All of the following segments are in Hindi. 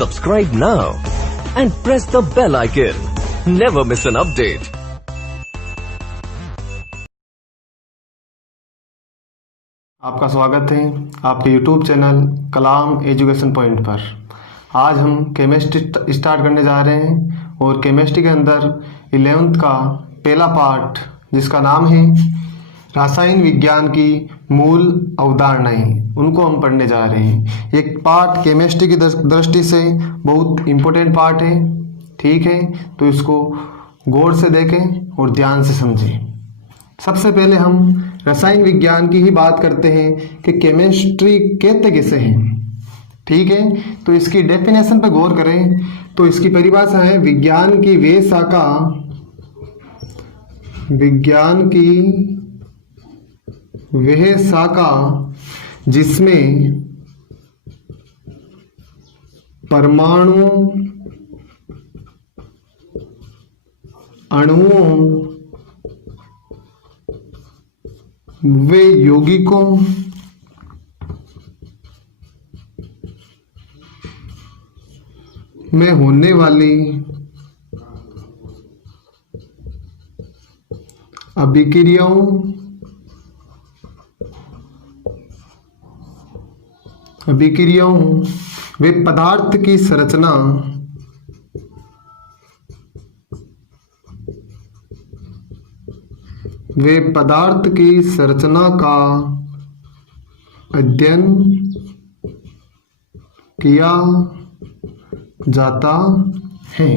Subscribe now and press the bell icon. Never miss an update. आपका स्वागत है आपके YouTube चैनल कलाम एजुकेशन पॉइंट पर। आज हम केमिस्ट्री स्टार्ट करने जा रहे हैं और केमिस्ट्री के अंदर 11th का पहला पार्ट जिसका नाम है रासायनिक विज्ञान की मूल अवधारणाएं, उनको हम पढ़ने जा रहे हैं। एक पार्ट केमिस्ट्री की दृष्टि से बहुत इम्पोर्टेंट पार्ट है, ठीक है? तो इसको गौर से देखें और ध्यान से समझें। सबसे पहले हम रसायन विज्ञान की ही बात करते हैं कि केमिस्ट्री कहते किसे हैं, ठीक है? तो इसकी डेफिनेशन पर गौर करें तो इसकी परिभाषा है विज्ञान की वह शाखा जिसमें परमाणुओं, अणुओं वे यौगिकों में होने वाली अभिक्रियाओं वे पदार्थ की संरचना का अध्ययन किया जाता है।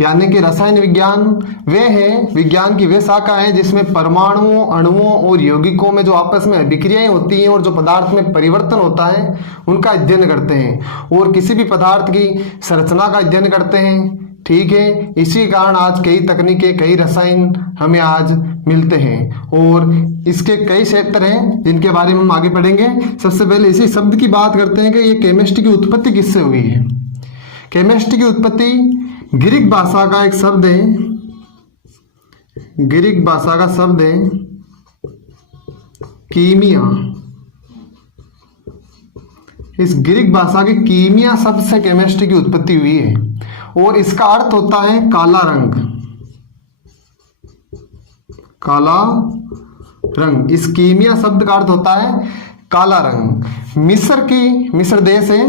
यानी कि रसायन विज्ञान वे है विज्ञान की वे शाखा है जिसमें परमाणुओं, अणुओं और यौगिकों में जो आपस में अभिक्रियाएं होती हैं और जो पदार्थ में परिवर्तन होता है उनका अध्ययन करते हैं और किसी भी पदार्थ की संरचना का अध्ययन करते हैं, ठीक है? इसी कारण आज कई तकनीकें, कई रसायन हमें आज मिलते हैं और इसके कई क्षेत्र हैं जिनके बारे में हम आगे पढ़ेंगे। सबसे पहले इसी शब्द की बात करते हैं कि ये केमिस्ट्री की उत्पत्ति किससे हुई है। केमिस्ट्री की उत्पत्ति ग्रीक भाषा का एक शब्द है, ग्रीक भाषा का शब्द है कीमिया। इस ग्रीक भाषा के कीमिया शब्द से केमिस्ट्री की उत्पत्ति हुई है और इसका अर्थ होता है काला रंग, काला रंग। इस कीमिया शब्द का अर्थ होता है काला रंग। मिस्र देश है,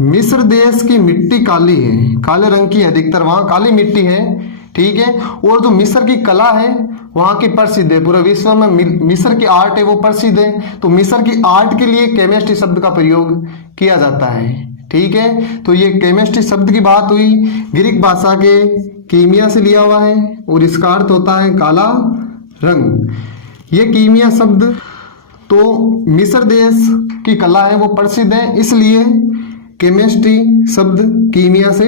मिस्र देश की मिट्टी काली है, काले रंग की, अधिकतर वहां काली मिट्टी है, ठीक है? और जो मिस्र की कला है वहां की प्रसिद्ध है, पूरे विश्व में मिस्र की आर्ट है वो प्रसिद्ध है। तो मिस्र की आर्ट के लिए केमिस्ट्री शब्द का प्रयोग किया जाता है, ठीक है? तो ये केमिस्ट्री शब्द की बात हुई, ग्रीक भाषा के कीमिया से लिया हुआ है और इसका अर्थ होता है काला रंग। ये कीमिया शब्द तो मिस्र देश की कला है वो प्रसिद्ध है, इसलिए केमिस्ट्री शब्द कीमिया से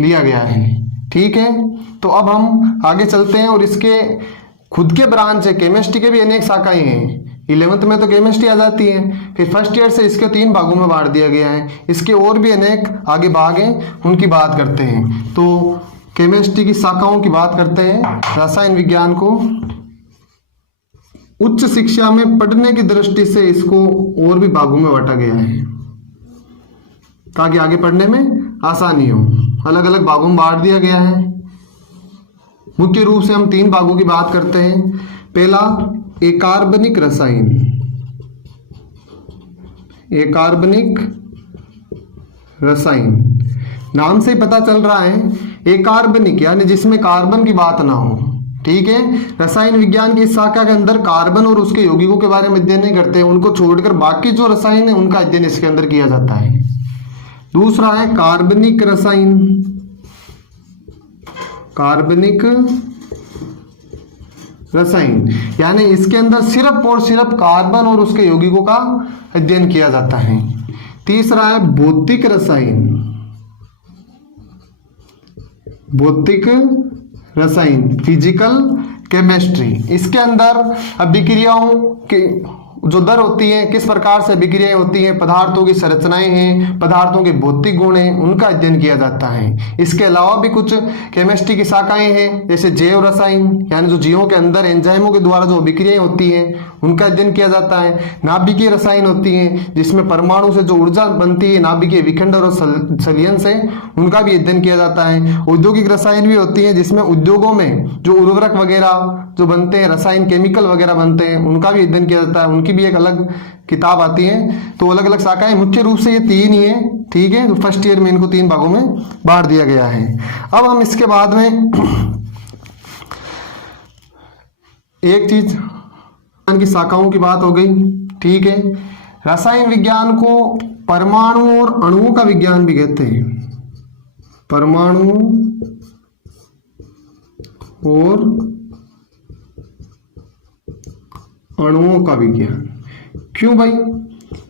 लिया गया है, ठीक है? तो अब हम आगे चलते हैं और इसके खुद के ब्रांच है, केमिस्ट्री के भी अनेक शाखाएं हैं। 11th में तो केमिस्ट्री आ जाती है, फिर फर्स्ट ईयर से इसके 3 भागों में बांट दिया गया है। इसके और भी अनेक आगे भाग हैं, उनकी बात करते हैं। तो केमिस्ट्री की शाखाओं की बात करते हैं। रसायन विज्ञान को उच्च शिक्षा में पढ़ने की दृष्टि से इसको और भी भागों में बांटा गया है ताकि आगे पढ़ने में आसानी हो। अलग अलग भागों में बांट दिया गया है। मुख्य रूप से हम 3 भागों की बात करते हैं। पहला अकार्बनिक रसायन, अकार्बनिक रसायन नाम से ही पता चल रहा है, अकार्बनिक यानी जिसमें कार्बन की बात ना हो, ठीक है? रसायन विज्ञान की इस शाखा के अंदर कार्बन और उसके यौगिकों के बारे में अध्ययन नहीं करते हैं, उनको छोड़कर बाकी जो रसायन है उनका अध्ययन इसके अंदर किया जाता है। दूसरा है कार्बनिक रसायन, कार्बनिक रसायन यानी इसके अंदर सिर्फ और सिर्फ कार्बन और उसके यौगिकों का अध्ययन किया जाता है। तीसरा है भौतिक रसायन, भौतिक रसायन, फिजिकल केमिस्ट्री। इसके अंदर अभिक्रियाओं के जो दर होती है, किस प्रकार से अभिक्रियाएं होती हैं, पदार्थों की संरचनाएं हैं, पदार्थों के भौतिक गुण हैं, उनका अध्ययन किया जाता है। इसके अलावा भी कुछ केमिस्ट्री की शाखाएं हैं, जैसे जैव रसायन, यानी जो जीवों के अंदर एंजाइमों के द्वारा जो अभिक्रियाएं होती हैं उनका अध्ययन किया जाता है। नाभिकीय रसायन होती हैं, जिसमें परमाणु से जो ऊर्जा बनती है नाभिकीय विखंडन और संलयन से, उनका भी अध्ययन किया जाता है। औद्योगिक रसायन भी होती है, जिसमें उद्योगों में जो उर्वरक वगैरह जो बनते हैं, रसायन केमिकल वगैरह बनते हैं, उनका भी अध्ययन किया जाता है। उनकी भी एक अलग किताब आती है। तो अलग अलग शाखाएं, मुख्य रूप से ये 3 ही है, ठीक है। तो फर्स्ट ईयर में इनको 3 भागों में बांट दिया गया है। अब हम इसके बाद में एक चीज की शाखाओं की बात हो गई, ठीक है। रसायन विज्ञान को परमाणु और अणुओं का विज्ञान भी कहते हैं। परमाणु और अणुओं का विज्ञान। क्यों भाई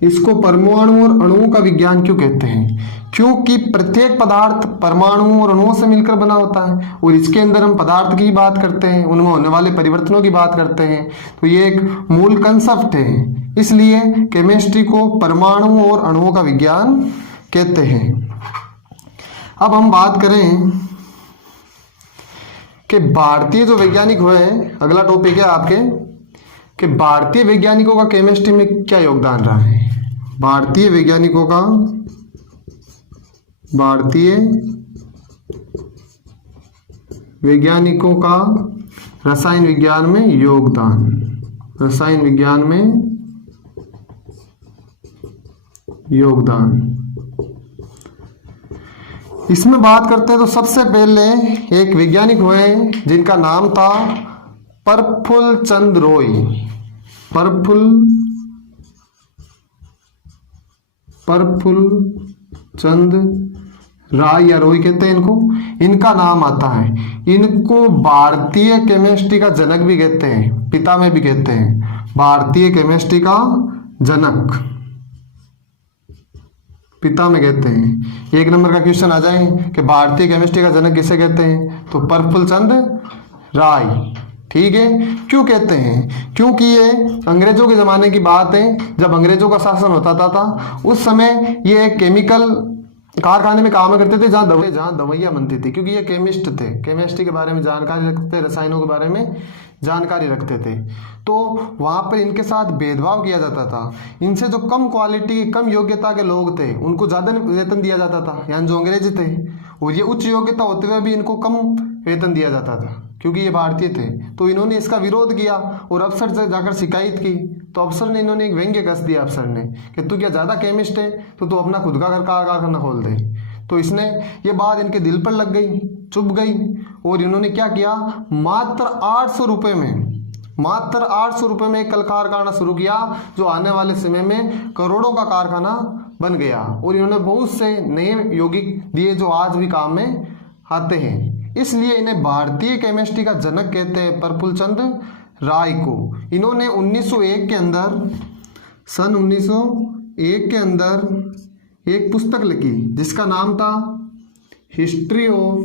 इसको परमाणु और अणुओं का विज्ञान क्यों कहते हैं? क्योंकि प्रत्येक पदार्थ परमाणु और अणुओं से मिलकर बना होता है, और इसके अंदर हम पदार्थ की बात करते हैं, उनमें होने वाले परिवर्तनों की बात करते हैं। तो ये एक मूल कंसेप्ट है, इसलिए केमिस्ट्री को परमाणु और अणुओं का विज्ञान कहते हैं। अब हम बात करें कि भारतीय जो वैज्ञानिक हुए हैं, अगला टॉपिक है आपके कि भारतीय वैज्ञानिकों का केमिस्ट्री में क्या योगदान रहा है। भारतीय वैज्ञानिकों का रसायन विज्ञान में योगदान, रसायन विज्ञान में योगदान। इसमें बात करते हैं तो सबसे पहले एक वैज्ञानिक हुए जिनका नाम था प्रफुल्ल चंद्र रॉय। प्रफुल्ल चंद्र राय या रॉय कहते हैं इनको। इनका नाम आता है, इनको भारतीय केमिस्ट्री का जनक भी कहते हैं, पिता में भी कहते हैं, भारतीय केमिस्ट्री का जनक, पिता में कहते हैं। 1 नंबर का क्वेश्चन आ जाए कि भारतीय केमिस्ट्री का जनक किसे कहते हैं, तो प्रफुल्ल चंद्र राय, ठीक है। क्यों कहते हैं? क्योंकि ये अंग्रेजों के जमाने की बात है, जब अंग्रेजों का शासन होता था उस समय ये एक केमिकल कारखाने में काम करते थे, जहाँ दवाइयाँ बनती थी, क्योंकि ये केमिस्ट थे, केमिस्ट्री के बारे में जानकारी रखते थे, रसायनों के बारे में जानकारी रखते थे। तो वहाँ पर इनके साथ भेदभाव किया जाता था। इनसे जो कम क्वालिटी, कम योग्यता के लोग थे उनको ज़्यादा वेतन दिया जाता था, यानी जो अंग्रेज थे, और ये उच्च योग्यता होते हुए भी इनको कम वेतन दिया जाता था क्योंकि ये भारतीय थे। तो इन्होंने इसका विरोध किया और अफसर से जाकर शिकायत की। तो अफसर ने, इन्होंने एक व्यंग्य कस दिया अफसर ने कि तू क्या ज़्यादा केमिस्ट है, तो तू अपना खुद का कारखाना खोल दे। तो इसने ये बात इनके दिल पर लग गई, चुभ गई, और इन्होंने क्या किया, मात्र 800 रुपये में एक कल कारखाना शुरू किया, जो आने वाले समय में करोड़ों का कारखाना बन गया। और इन्होंने बहुत से नए यौगिक दिए जो आज भी काम में आते हैं। इसलिए इन्हें भारतीय केमिस्ट्री का जनक कहते हैं, प्रफुल्ल चंद्र राय को। इन्होंने 1901 के अंदर, सन 1901 के अंदर एक पुस्तक लिखी जिसका नाम था history of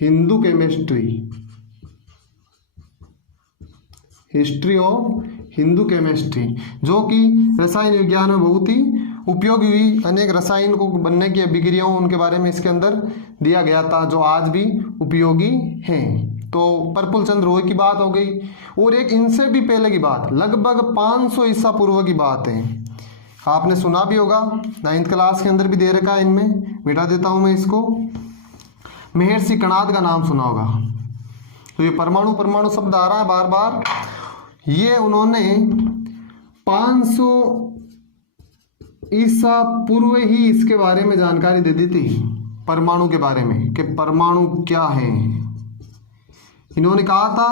Hindu chemistry, history of Hindu chemistry, जो कि रसायन विज्ञान में बहुत ही उपयोगी हुई। अनेक रसायन को बनने की अभिक्रियाओं, उनके बारे में इसके अंदर दिया गया था, जो आज भी उपयोगी हैं। तो प्रफुल्ल चंद्र रॉय की बात हो गई। और एक इनसे भी पहले की बात, लगभग 500 ईसा पूर्व की बात है, आपने सुना भी होगा, 9th क्लास के अंदर भी दे रखा है, इनमें मिटा देता हूं मैं इसको। महर्षि कणाद का नाम सुना होगा। तो ये परमाणु शब्द आ रहा है बार बार। ये उन्होंने 500 ईसा पूर्व ही इसके बारे में जानकारी दे दी थी, परमाणु के बारे में, कि परमाणु क्या है। इन्होंने कहा था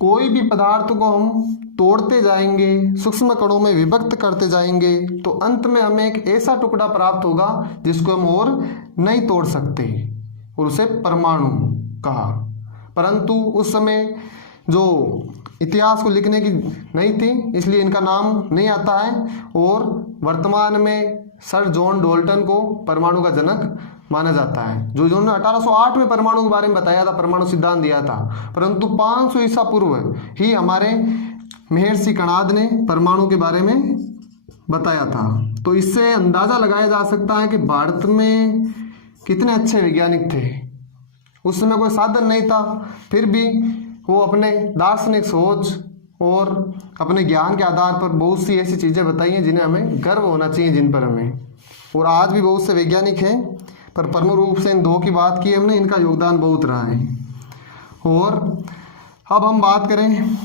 कोई भी पदार्थ को हम तोड़ते जाएंगे, सूक्ष्म कणों में विभक्त करते जाएंगे, तो अंत में हमें एक ऐसा टुकड़ा प्राप्त होगा जिसको हम और नहीं तोड़ सकते, और उसे परमाणु कहा। परंतु उस समय जो इतिहास को लिखने की नहीं थी, इसलिए इनका नाम नहीं आता है। और वर्तमान में सर जॉन डाल्टन को परमाणु का जनक माना जाता है। जो जिन्होंने 1808 में परमाणु के बारे में बताया था, परमाणु सिद्धांत दिया था, परंतु 500 ईसा पूर्व ही हमारे महर्षि कणाद ने परमाणु के बारे में बताया था। तो इससे अंदाजा लगाया जा सकता है कि भारत में कितने अच्छे वैज्ञानिक थे। उस समय कोई साधन नहीं था, फिर भी वो अपने दार्शनिक सोच और अपने ज्ञान के आधार पर बहुत सी ऐसी चीज़ें बताई हैं जिन्हें हमें गर्व होना चाहिए, जिन पर हमें। और आज भी बहुत से वैज्ञानिक हैं, पर प्रमुख रूप से इन दो की बात की हमने, इनका योगदान बहुत रहा है। और अब हम बात करें,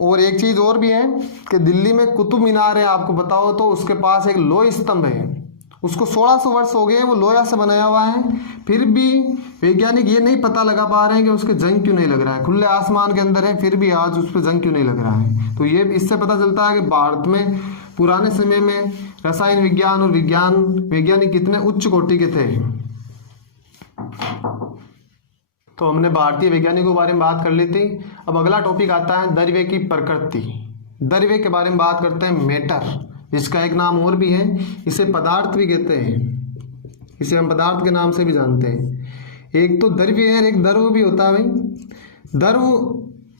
और एक चीज़ और भी है कि दिल्ली में कुतुब मीनार है, आपको बताओ तो उसके पास एक लोह स्तंभ है, उसको 1600 वर्ष हो गए हैं, वो लोहा से बनाया हुआ है, फिर भी वैज्ञानिक ये नहीं पता लगा पा रहे हैं कि उसके जंग क्यों नहीं लग रहा है। खुले आसमान के अंदर है, फिर भी आज उस पर जंग क्यों नहीं लग रहा है। तो ये इससे पता चलता है कि भारत में पुराने समय में रसायन विज्ञान और वैज्ञानिक कितने उच्च कोटि के थे। तो हमने भारतीय वैज्ञानिकों के बारे में बात कर ली थी। अब अगला टॉपिक आता है द्रव्य की प्रकृति। द्रव्य के बारे में बात करते हैं, मैटर, जिसका एक नाम और भी है, इसे पदार्थ भी कहते हैं, इसे हम पदार्थ के नाम से भी जानते हैं। एक तो द्रव्य है, एक द्रव भी होता है भाई। द्रव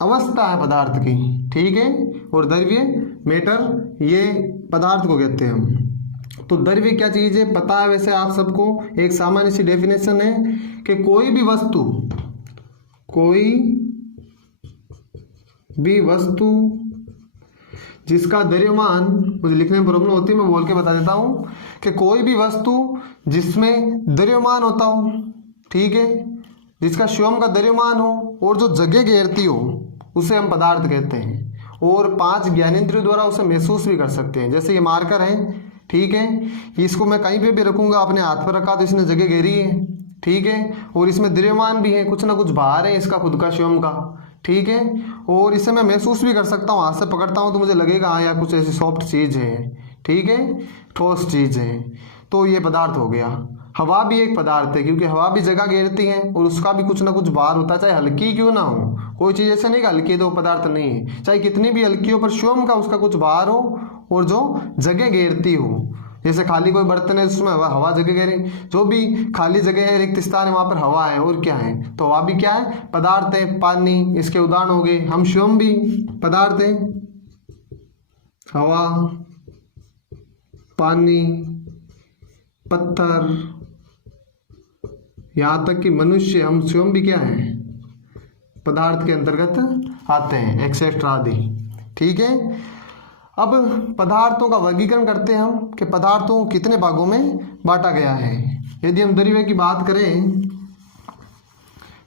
अवस्था है पदार्थ की, ठीक है, और द्रव्य मैटर ये पदार्थ को कहते हैं हम। तो द्रव्य क्या चीज़ है पता है वैसे आप सबको। एक सामान्य सी डेफिनेशन है कि कोई भी वस्तु जिसका द्रव्यमान, मुझे लिखने में प्रॉब्लम होती है, मैं बोल के बता देता हूँ कि कोई भी वस्तु जिसमें द्रव्यमान होता हो, ठीक है, जिसका स्वयं का द्रव्यमान हो और जो जगह घेरती हो, उसे हम पदार्थ कहते हैं। और 5 ज्ञानेंद्रियों द्वारा उसे महसूस भी कर सकते हैं। जैसे ये मार्कर है, ठीक है, इसको मैं कहीं पे भी रखूंगा, अपने हाथ पर रखा तो इसने जगह घेरी है, ठीक है, और इसमें द्रव्यमान भी है, कुछ ना कुछ भार है इसका खुद का स्वयं का, ठीक है, और इसे मैं महसूस भी कर सकता हूँ। हाथ से पकड़ता हूँ तो मुझे लगेगा हाँ यार कुछ ऐसी सॉफ्ट चीज़ है, ठीक है, ठोस चीज़ है। तो ये पदार्थ हो गया। हवा भी एक पदार्थ है, क्योंकि हवा भी जगह घेरती है और उसका भी कुछ ना कुछ भार होता है, चाहे हल्की क्यों ना हो। कोई चीज़ ऐसा नहीं कि हल्की है तो पदार्थ नहीं है, चाहे कितनी भी हल्की हो, पर स्वयं का उसका कुछ भार हो और जो जगह घेरती हो। जैसे खाली कोई बर्तन है उसमें हवा जगह घेरे, जो भी खाली जगह है, रिक्त स्थान है, वहाँ पर हवा है। और क्या है, तो हवा भी क्या है, पदार्थ है। पानी इसके उदाहरण हो गए, हम स्वयं भी पदार्थ है, हवा, पानी, पत्थर, यहाँ तक कि मनुष्य, हम स्वयं भी क्या है, पदार्थ के अंतर्गत आते हैं, एक्सेट्रा आदि, ठीक है। अब पदार्थों का वर्गीकरण करते हैं हम कि पदार्थों को कितने भागों में बांटा गया है। यदि हम द्रव्य की बात करें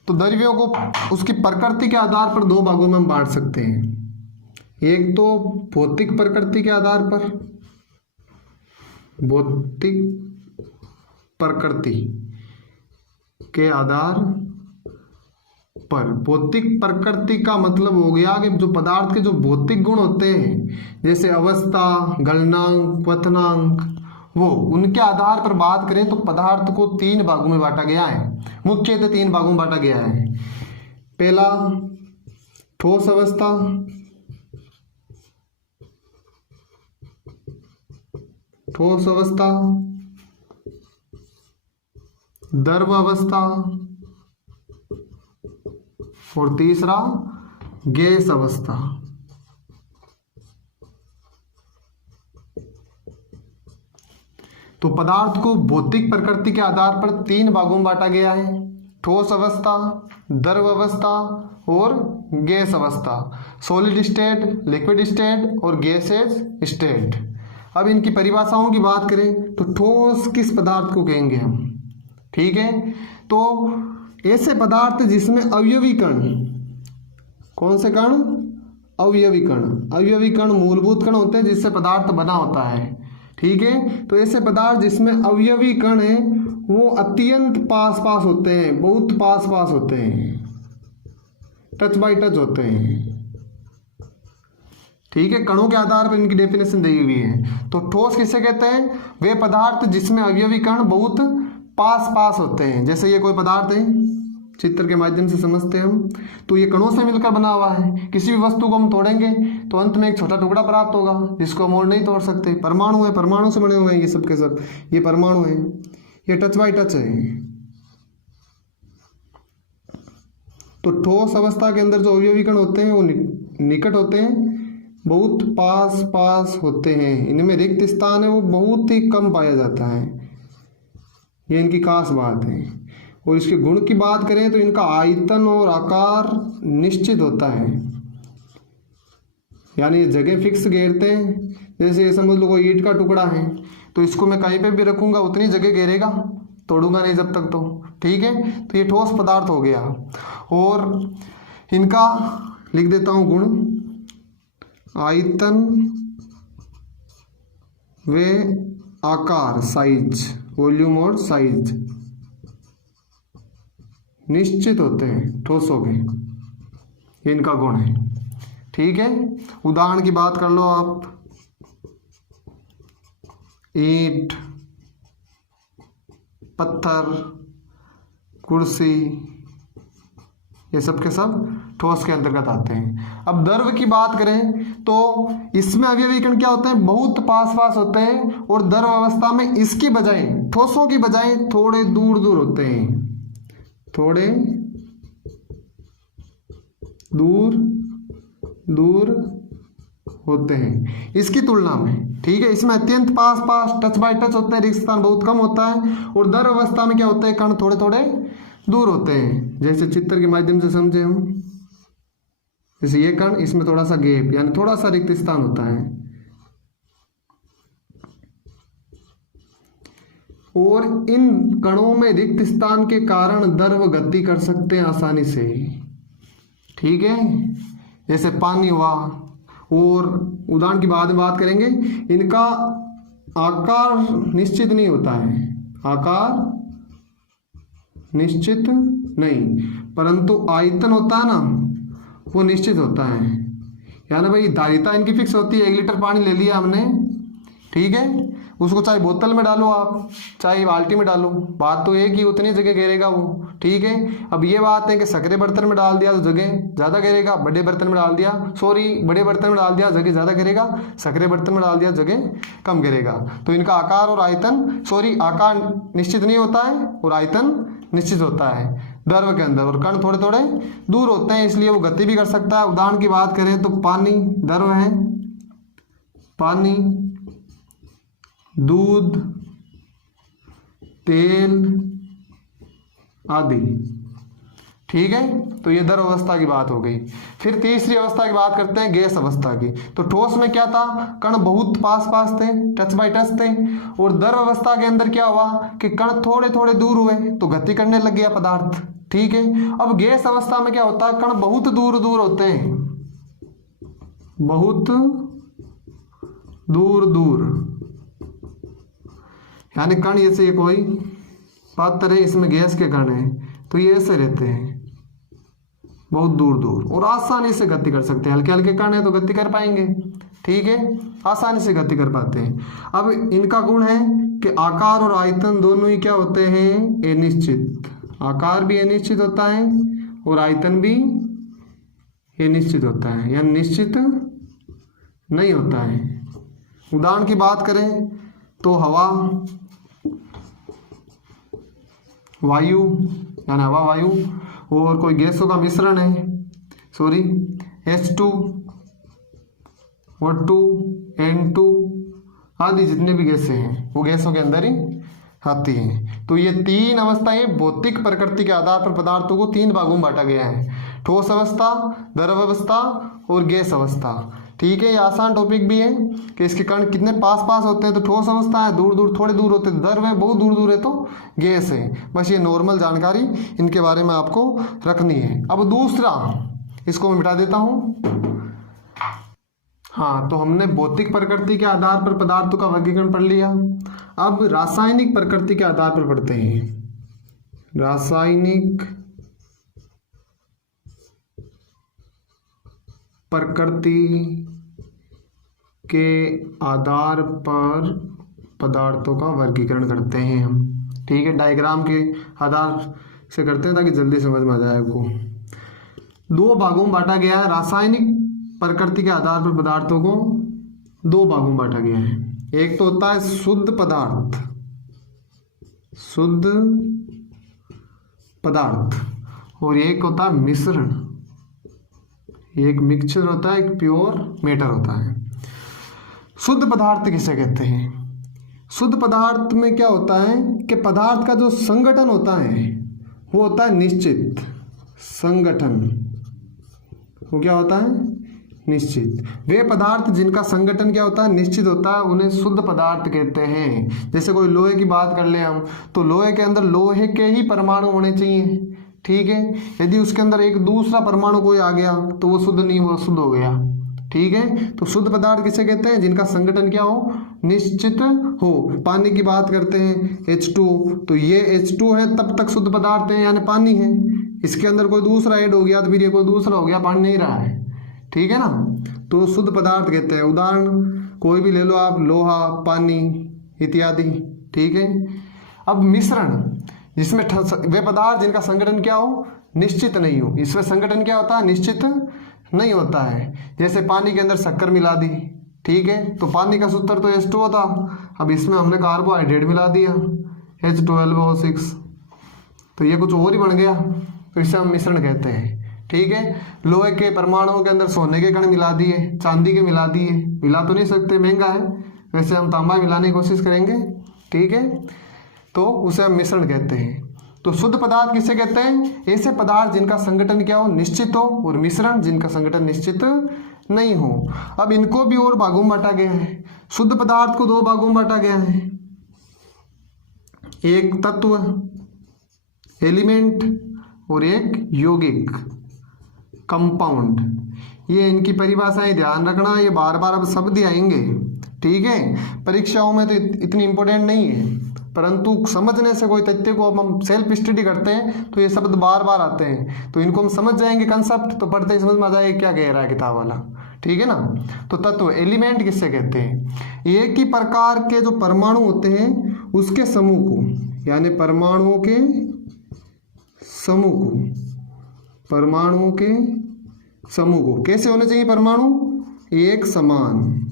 तो द्रव्यों को उसकी प्रकृति के आधार पर 2 भागों में हम बांट सकते हैं। एक तो भौतिक प्रकृति के आधार पर, भौतिक प्रकृति के आधार पर। भौतिक प्रकृति का मतलब हो गया कि जो पदार्थ के जो भौतिक गुण होते हैं, जैसे अवस्था, गलनांक, क्वथनांक, वो उनके आधार पर बात करें तो पदार्थ को 3 भागों में बांटा गया है, मुख्यतः 3 भागों में बांटा गया है। पहला ठोस अवस्था, द्रव अवस्था और तीसरा गैस अवस्था। तो पदार्थ को भौतिक प्रकृति के आधार पर 3 भागों में बांटा गया है, ठोस अवस्था, द्रव अवस्था और गैस अवस्था। सॉलिड स्टेट, लिक्विड स्टेट और गैसेज स्टेट। अब इनकी परिभाषाओं की बात करें तो ठोस किस पदार्थ को कहेंगे हम, ठीक है, तो ऐसे पदार्थ जिसमें अवयवी कण, कौन से कण, अवयवी कण, अवयवी कण मूलभूत कण होते हैं जिससे पदार्थ बना होता है, ठीक है। तो ऐसे पदार्थ जिसमें अवयवी कण है वो अत्यंत पास पास होते हैं, बहुत पास पास होते हैं, टच बाय टच होते हैं, ठीक है। कणों के आधार पर इनकी डेफिनेशन दी हुई है। तो ठोस किसे कहते हैं, वे पदार्थ जिसमें अवयवी कण बहुत पास पास होते हैं। जैसे ये कोई पदार्थ है, चित्र के माध्यम से समझते हैं हम। तो ये कणों से मिलकर बना हुआ है। किसी भी वस्तु को हम तोड़ेंगे तो अंत में एक छोटा टुकड़ा प्राप्त होगा जिसको हम और नहीं तोड़ सकते। परमाणु है, परमाणु से बने हुए हैं ये सब के सब, ये परमाणु है, ये टच बाय टच है। तो ठोस अवस्था के अंदर जो अवयवी कण होते हैं वो निकट होते हैं, बहुत पास पास होते हैं। इनमें रिक्त स्थान है वो बहुत ही कम पाया जाता है, ये इनकी खास बात है। और इसके गुण की बात करें तो इनका आयतन और आकार निश्चित होता है, यानी ये जगह फिक्स घेरते हैं। जैसे ये समझ लो कोई ईंट का टुकड़ा है तो इसको मैं कहीं पे भी रखूंगा उतनी जगह घेरेगा, तोड़ूंगा नहीं जब तक, तो ठीक है। तो ये ठोस पदार्थ हो गया। और इनका लिख देता हूं गुण, आयतन व आकार, साइज, वॉल्यूम और साइज निश्चित होते हैं ठोसों के, ये इनका गुण है, ठीक है। उदाहरण की बात कर लो आप, ईंट, पत्थर, कुर्सी, ये सब के सब ठोस के अंतर्गत आते हैं। अब द्रव की बात करें तो इसमें अवयवी कण क्या होते हैं, बहुत पास पास होते हैं। और द्रव अवस्था में इसकी बजाय, ठोसों की बजाय थोड़े दूर दूर होते हैं, थोड़े दूर दूर होते हैं इसकी तुलना में, ठीक है। इसमें अत्यंत पास पास, टच बाय टच होते हैं, रिक्त स्थान बहुत कम होता है। और द्रव अवस्था में क्या होते हैं, कण थोड़े थोड़े दूर होते हैं। जैसे चित्र के माध्यम से समझे हम, जैसे ये कण, इसमें थोड़ा सा गैप यानी थोड़ा सा रिक्त स्थान होता है। और इन कणों में रिक्त स्थान के कारण द्रव गति कर सकते हैं आसानी से, ठीक है। जैसे पानी हुआ। और उदाहरण की बाद में बात करेंगे, इनका आकार निश्चित नहीं होता है, आकार निश्चित नहीं, परंतु आयतन होता है ना वो निश्चित होता है। यानी भाई धारिता इनकी फिक्स होती है। 1 लीटर पानी ले लिया हमने, ठीक है, उसको चाहे बोतल में डालो आप, चाहे बाल्टी में डालो, बात तो एक ही, उतनी जगह घेरेगा वो, ठीक है। अब ये बात है कि सकरे बर्तन में डाल दिया तो जगह ज़्यादा घेरेगा, बड़े बर्तन में डाल दिया, बड़े बर्तन में डाल दिया जगह ज़्यादा घेरेगा, सकरे बर्तन में डाल दिया जगह कम घेरेगा। तो इनका आकार और आयतन, आकार निश्चित नहीं होता है और आयतन निश्चित होता है द्रव के अंदर। और कण थोड़े थोड़े दूर होते हैं, इसलिए वो गति भी कर सकता है। उदाहरण की बात करें तो पानी द्रव है, पानी, दूध, तेल आदि, ठीक है। तो ये द्रव अवस्था की बात हो गई। फिर तीसरी अवस्था की बात करते हैं, गैस अवस्था की। तो ठोस में क्या था, कण बहुत पास पास थे, टच बाय टच थे। और द्रव अवस्था के अंदर क्या हुआ कि कण थोड़े थोड़े दूर हुए तो गति करने लग गया पदार्थ, ठीक है। अब गैस अवस्था में क्या होता है, कण बहुत दूर दूर होते हैं, बहुत दूर दूर, यानी कण जैसे ये कोई पात्र है, इसमें गैस के कण है तो ये ऐसे रहते हैं बहुत दूर दूर, और आसानी से गति कर सकते हैं। हल्के हल्के कण है तो गति कर पाएंगे, ठीक है, आसानी से गति कर पाते हैं। अब इनका गुण है कि आकार और आयतन दोनों ही क्या होते हैं, अनिश्चित। आकार भी अनिश्चित होता है और आयतन भी अनिश्चित होता है, यानी निश्चित नहीं होता है। उदाहरण की बात करें तो हवा, वायु, यानी हवा वायु और कोई गैसों का मिश्रण है, H2, O2, N2 आदि जितने भी गैसें हैं वो गैसों के अंदर ही आती हैं। तो ये तीन अवस्थाएं भौतिक प्रकृति के आधार पर पदार्थों को 3 भागों में बांटा गया है, ठोस अवस्था, द्रव अवस्था और गैस अवस्था, ठीक है। ये आसान टॉपिक भी है कि इसके कण कितने पास पास होते हैं, तो ठोस अवस्था है, दूर दूर थोड़े दूर होते हैं, द्रव है बहुत दूर दूर है तो गैस है। बस ये नॉर्मल जानकारी इनके बारे में आपको रखनी है। अब दूसरा, इसको मैं मिटा देता हूँ। हाँ, तो हमने भौतिक प्रकृति के आधार पर पदार्थों का वर्गीकरण पढ़ लिया। अब रासायनिक प्रकृति के आधार पर पढ़ते हैं। रासायनिक प्रकृति के आधार पर पदार्थों का वर्गीकरण करते हैं हम, ठीक है। डायग्राम के आधार इसे करते हैं ताकि जल्दी समझ में आ जाए आपको। दो भागों में बांटा गया है, रासायनिक प्रकृति के आधार पर पदार्थों को दो भागों में बांटा गया है। एक तो होता है शुद्ध पदार्थ, शुद्ध पदार्थ, और एक होता है मिश्रण, एक मिक्सचर होता है, एक प्योर मैटर होता है। शुद्ध पदार्थ किसे कहते हैं? शुद्ध पदार्थ में क्या होता है कि पदार्थ का जो संगठन होता है वो होता है निश्चित संगठन। वो क्या होता है? निश्चित। वे पदार्थ जिनका संगठन क्या होता है? निश्चित होता है, उन्हें शुद्ध पदार्थ कहते हैं। जैसे कोई लोहे की बात कर ले हम, तो लोहे के अंदर लोहे के ही परमाणु होने चाहिए, ठीक है। यदि उसके अंदर एक दूसरा परमाणु कोई आ गया तो वो शुद्ध नहीं, वो शुद्ध हो गया, ठीक है। तो शुद्ध पदार्थ किसे कहते हैं? जिनका संगठन क्या हो? निश्चित हो। पानी की बात करते हैं H2, तो ये H2 है तब तक शुद्ध पदार्थ है, यानी पानी है। इसके अंदर कोई दूसरा ऐड हो गया तो फिर ये कोई दूसरा हो गया, पानी नहीं रहा है, ठीक है ना। तो शुद्ध पदार्थ कहते हैं। उदाहरण कोई भी ले लो आप, लोहा, पानी इत्यादि, ठीक है। अब मिश्रण, जिसमें वे पदार्थ जिनका संगठन क्या हो? निश्चित नहीं हो। इसमें संगठन क्या होता है? निश्चित नहीं होता है। जैसे पानी के अंदर शक्कर मिला दी, ठीक है, तो पानी का सूत्र तो H2 होता, अब इसमें हमने कार्बोहाइड्रेट मिला दिया H12O6, तो ये कुछ और ही बन गया, तो इसे हम मिश्रण कहते हैं, ठीक है। लोहे के परमाणुओं के अंदर सोने के कण मिला दिए, चांदी के मिला दिए, मिला तो नहीं सकते, महंगा है, वैसे हम तांबा मिलाने की कोशिश करेंगे, ठीक है, तो उसे हम मिश्रण कहते हैं। तो शुद्ध पदार्थ किसे कहते हैं? ऐसे पदार्थ जिनका संगठन क्या हो? निश्चित हो, और मिश्रण जिनका संगठन निश्चित नहीं हो। अब इनको भी और भागों में बांटा गया है। शुद्ध पदार्थ को दो भागों में बांटा गया है, एक तत्व एलिमेंट और एक यौगिक कंपाउंड। ये इनकी परिभाषाएं ध्यान रखना, ये बार बार अब शब्द आएंगे, ठीक है। परीक्षाओं में तो इतनी इंपॉर्टेंट नहीं है, परंतु समझने से कोई तथ्य को अब हम सेल्फ स्टडी करते हैं तो ये शब्द बार बार आते हैं, तो इनको हम समझ जाएंगे कंसेप्ट, तो पढ़ते ही समझ में आ जाएगा क्या कह रहा है किताब वाला, ठीक है ना। तो तत्व एलिमेंट किससे कहते हैं? एक ही प्रकार के जो परमाणु होते हैं उसके समूह को, यानी परमाणुओं के समूह को, परमाणुओं के समूह को कैसे होने चाहिए? परमाणु एक समान,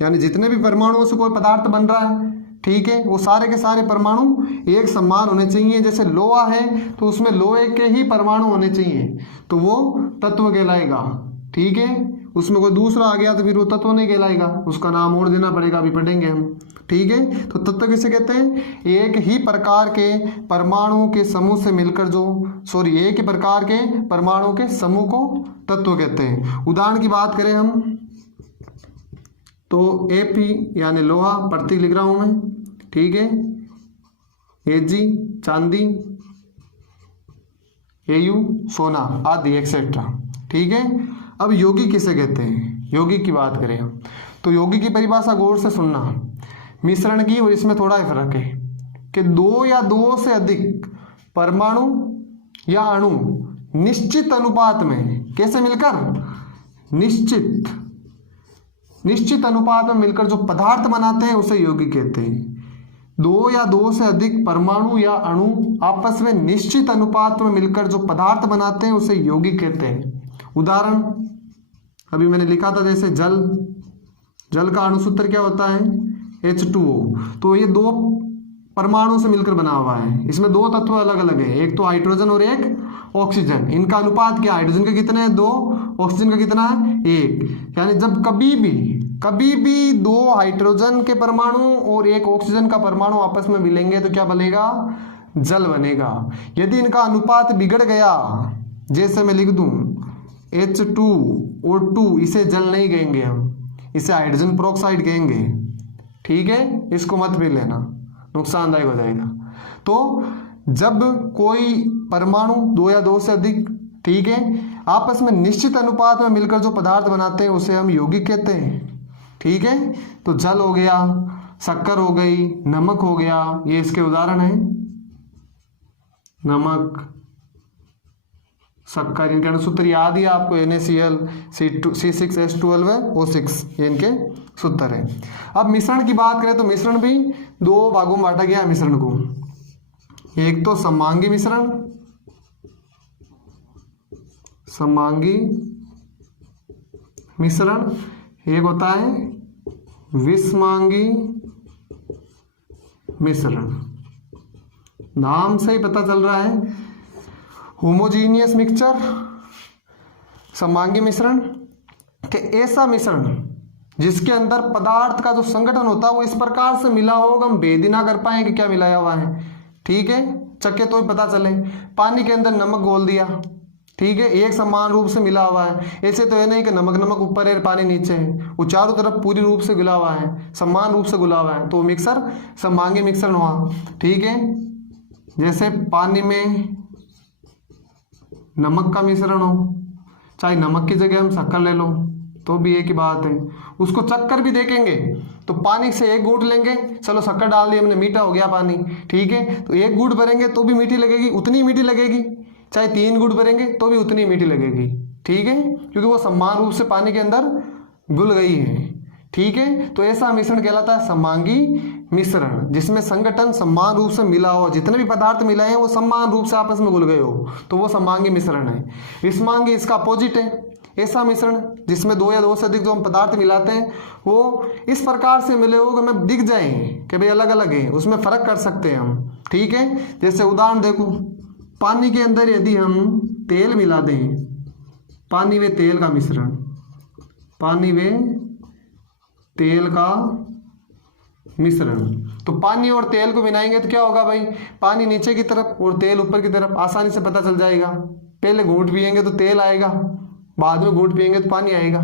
यानी जितने भी परमाणुओं से कोई पदार्थ बन रहा है, ठीक है, वो सारे के सारे परमाणु एक समान होने चाहिए। जैसे लोहा है तो उसमें लोहे के ही परमाणु होने चाहिए, तो वो तत्व कहलाएगा, ठीक है। उसमें कोई दूसरा आ गया तो फिर वो तत्व नहीं कहलाएगा, उसका नाम और देना पड़ेगा, अभी पढ़ेंगे हम, ठीक है। तो तत्व किसे कहते हैं? एक ही प्रकार के परमाणुओं के समूह से मिलकर जो, एक ही प्रकार के परमाणुओं के समूह को तत्व कहते हैं। उदाहरण की बात करें हम तो Fe यानी लोहा, प्रतीक लिख रहा हूं मैं, ठीक है, Ag चांदी, Au सोना आदि एक्सेट्रा, ठीक है। अब यौगिक किसे कहते हैं? यौगिक की बात करें हम तो यौगिक की परिभाषा गौर से सुनना, मिश्रण की, और इसमें थोड़ा फर्क है कि दो या दो से अधिक परमाणु या अणु निश्चित अनुपात में, कैसे मिलकर? निश्चित अनुपात में मिलकर जो पदार्थ बनाते हैं उसे यौगिक कहते हैं। दो या दो से अधिक परमाणु या अणु आपस में निश्चित अनुपात में मिलकर जो पदार्थ बनाते हैं उसे यौगिक कहते हैं। उदाहरण अभी मैंने लिखा था, जैसे जल का अणुसूत्र क्या होता है? H2O, तो ये दो परमाणु से मिलकर बना हुआ है, इसमें दो तत्व अलग अलग है, एक तो हाइड्रोजन और एक ऑक्सीजन। इनका अनुपात क्या? हाइड्रोजन का कितना है? 2, ऑक्सीजन का कितना है? 1। यानी जब कभी भी दो हाइड्रोजन के परमाणु और एक ऑक्सीजन का परमाणु आपस में मिलेंगे तो क्या बनेगा? जल बनेगा। यदि इनका अनुपात बिगड़ गया, जैसे मैं लिख दूं H2O2, इसे जल नहीं कहेंगे हम, इसे हाइड्रोजन पेरोक्साइड कहेंगे, ठीक है, इसको मत भी लेना, नुकसानदायक हो जाएगा। तो जब कोई परमाणु दो या दो से अधिक, ठीक है, आपस में निश्चित अनुपात में मिलकर जो पदार्थ बनाते हैं उसे हम यौगिक कहते हैं, ठीक है। तो जल हो गया, शक्कर हो गई, नमक हो गया, ये इसके उदाहरण है, नमक, शक्कर, इनके अणुसूत्र याद ही आपको, NaCl, C6H12O6, ये इनके सूत्र है। अब मिश्रण की बात करें तो मिश्रण भी दो भागों में बांटा गया है मिश्रण को, एक तो समांगी मिश्रण समांगी मिश्रण, एक होता है विषमांगी मिश्रण। नाम से ही पता चल रहा है, होमोजीनियस मिक्सचर, समांगी मिश्रण के ऐसा मिश्रण जिसके अंदर पदार्थ का जो संगठन होता है वो इस प्रकार से मिला होगा हम भेद ही ना कर पाए कि क्या मिलाया हुआ है। ठीक है, चक्के तो ही पता चले। पानी के अंदर नमक घोल दिया, ठीक है, एक समान रूप से मिला हुआ है। ऐसे तो है नहीं कि नमक नमक ऊपर है पानी नीचे है, वो चारों तरफ पूरी रूप से घुला हुआ है, समान रूप से घुला हुआ है, तो मिक्सर समांगी मिश्रण हुआ। ठीक है, जैसे पानी में नमक का मिश्रण हो, चाहे नमक की जगह हम शक्कर ले लो तो भी एक ही बात है। उसको चक्कर भी देखेंगे तो पानी से एक घूंट लेंगे, चलो शक्कर डाल दी हमने, मीठा हो गया पानी, ठीक है, तो एक घूंट भरेंगे तो भी मीठी लगेगी, उतनी मीठी लगेगी। चाहे 3 घूंट भरेंगे तो भी उतनी मीठी लगेगी। ठीक है, क्योंकि वो समान रूप से पानी के अंदर घुल गई है। ठीक है, तो ऐसा मिश्रण कहलाता है समांगी मिश्रण, जिसमें संगठन समान रूप से मिला हो, जितने भी पदार्थ मिलाए हैं वो समान रूप से आपस में घुल गए हो, तो वो समांगी मिश्रण है। विषमांगी इसका अपोजिट है, ऐसा मिश्रण जिसमें 2 या 2 से अधिक जो हम पदार्थ मिलाते हैं वो इस प्रकार से मिले हो कि हमें दिख जाए कि भाई अलग अलग है, उसमें फर्क कर सकते हैं हम। ठीक है, जैसे उदाहरण देखो, पानी के अंदर यदि हम तेल मिला दें, पानी व तेल का मिश्रण, पानी व तेल का मिश्रण, तो पानी और तेल को मिलाएंगे तो क्या होगा भाई, पानी नीचे की तरफ और तेल ऊपर की तरफ, आसानी से पता चल जाएगा। पहले घूंट पिएंगे तो तेल आएगा, बाद में घूंट पिएंगे तो पानी आएगा।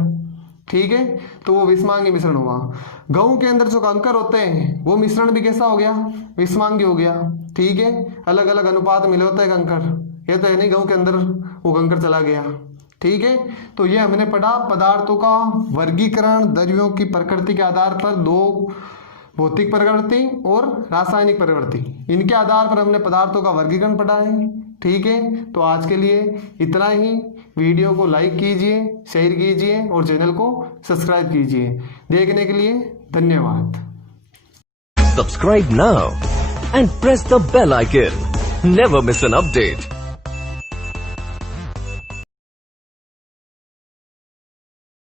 ठीक है, तो वो विषमांगी मिश्रण हुआ। गेहूं के अंदर जो कंकर होते हैं वो मिश्रण भी कैसा हो गया, विषमांगी हो गया। ठीक है, अलग अलग अनुपात मिले होते हैं कंकर, ये तो है नहीं गेहूं के अंदर वो कंकर चला गया। ठीक है, तो ये हमने पढ़ा पदार्थों का वर्गीकरण द्रव्यों की प्रकृति के आधार पर, 2 भौतिक प्रकृति और रासायनिक प्रकृति, इनके आधार पर हमने पदार्थों का वर्गीकरण पढ़ा है। ठीक है, तो आज के लिए इतना ही। वीडियो को लाइक कीजिए, शेयर कीजिए और चैनल को सब्सक्राइब कीजिए। देखने के लिए धन्यवाद। Subscribe now and press the bell icon. Never miss an update.